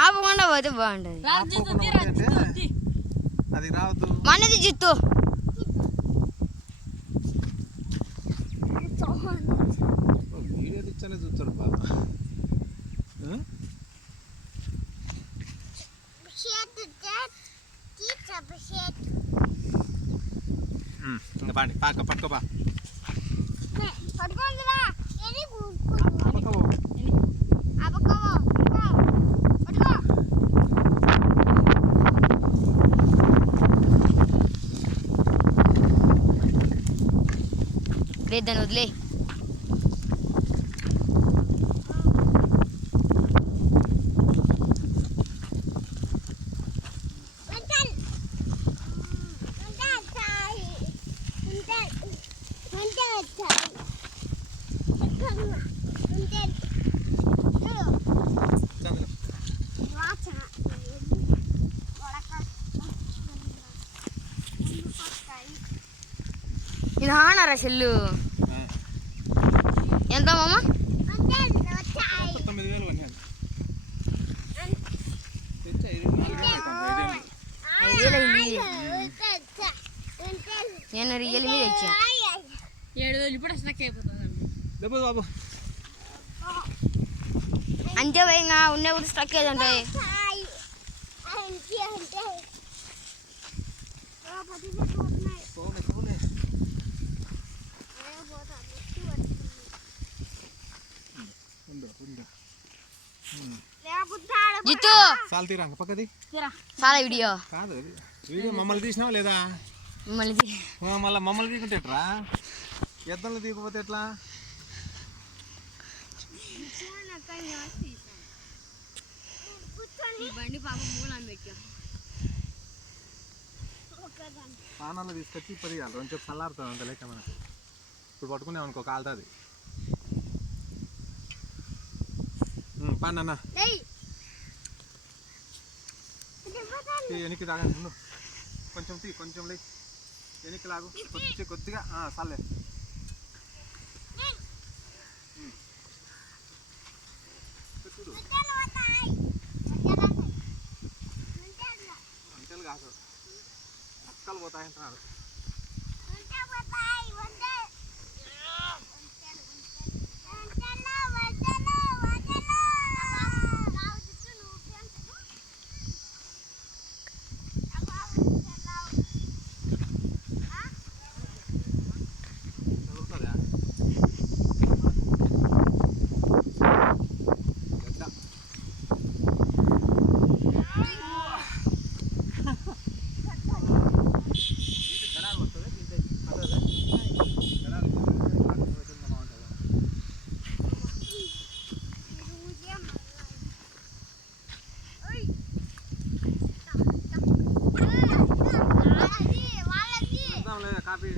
ఆపకుండా పోతే బాగుంటుంది. అది రావద్దు. మనది జిత్తు వీడియో ఇచ్చానే చూస్తాడు బాగా. ఇంకా బాండి పట్టుకోబా. లేదు దాన్ని వదిలే. ఇది ఆనరా చెల్లు ఎంత మామ? 9,000 నేను రియల్ మీద ఇచ్చా 7,000 ఇప్పుడు స్టక్ అయిపోతుంది బాబు. అంతే భయంగా ఉన్న కూడా స్టక్ అయ్యేది. జిత్తు చాలా తీరా పక్కది చాలా వీడియో కాదు. వీడియో మమ్మల్ని తీసినావా లేదా? మమ్మల్ని తీకుంటే ఎట్రా? ఎద్దంలో తీయకపోతే ఎట్లా? పానాల్లో తీసుకొచ్చి పరిగాలి కొంచెం చల్లారుతుంది అంత లేక. మనం ఇప్పుడు పట్టుకున్నాం అనుకో కాలుతుంది. పాండన్నా వెనక్కి తాగండి. కొంచెం తీ, కొంచెం లే, వెనక్కి లాగు కొద్దిగా చాలే. అంటలు కాదు అక్కలు పోతాయంటున్నారు. కాఫీ